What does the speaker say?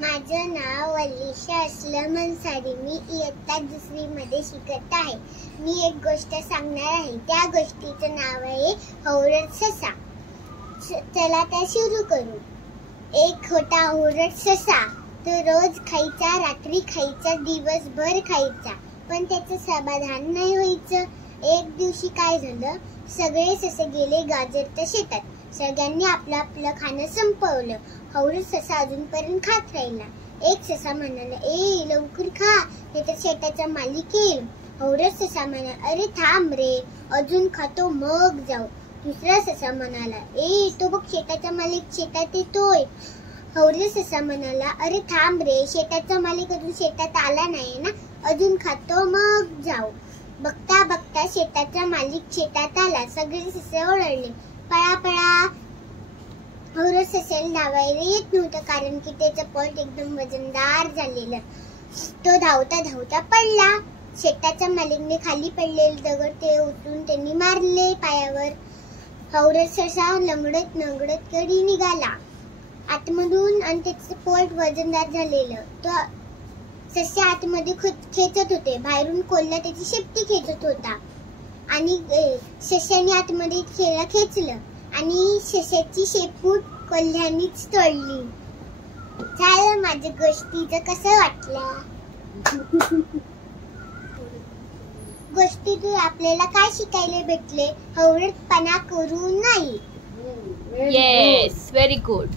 माझं नाव वल्लिशा अस्लम अन्सारी. मी इयत्ता 2री मध्ये शिकत आहे. मी एक गोष्ट सांगणार आहे. त्या गोष्टीचं नाव आहे हौरट ससा. चला त्या सुरू करू. एक होता हौरट ससा. तो रोज खायचा, रात्री खायचा, दिवसभर खायचा, पण त्याचं समाधान नाही व्हायचं. एक दिवशी काय झालं, सगळे ससे गेले गाजरच्या शेतात. सगळ्यांनी आपलं आपलं खाणं संपवलं. हौरट ससा अजूनपर्यंत खात राहिला. एक ससा म्हणाला, ए लवकर खा, नाहीतर शेताचा मालिक येईल. हौरट ससा म्हणाला, अरे थांब रे, अजून खातो मग जाऊ. दुसरा ससा म्हणाला, ए तो बघ शेताचा मालिक शेतात येतोय. हौरट ससा म्हणाला, अरे थांब रे, शेताचा मालिक अजून शेतात आला नाही ना, अजून खातो मग जाऊ. बघता बघता शेताचा मालिक शेतात आला. सगळे ससे ओरडले, पळा पळा. हौरट सस्याला धावायला येत नव्हतं, कारण की त्याचं पोट एकदम वजनदार झालेलं. तो धावता धावता पडला. शेताच्या मालिकने खाली पडलेले दगड ते उचलून त्यांनी मारले पायावर. हौरट ससा लंगडत लंगडत घरी निघाला आतमधून, आणि त्याचं पोट वजनदार झालेलं. तो सस्य आतमध्ये खेचत होते. बाहेरून कोल्हा त्याची शेपटी खेचत होता, आणि सस्याने आतमध्ये खेचलं, आणि सस्याची शेपूट कोल्ह्यानेच तोडली. झालं माझ्या गोष्टीचं. कसं वाटलं? गोष्टीतून आपल्याला काय शिकायला भेटले? हौरटपणा करू नाही. Yes, very good.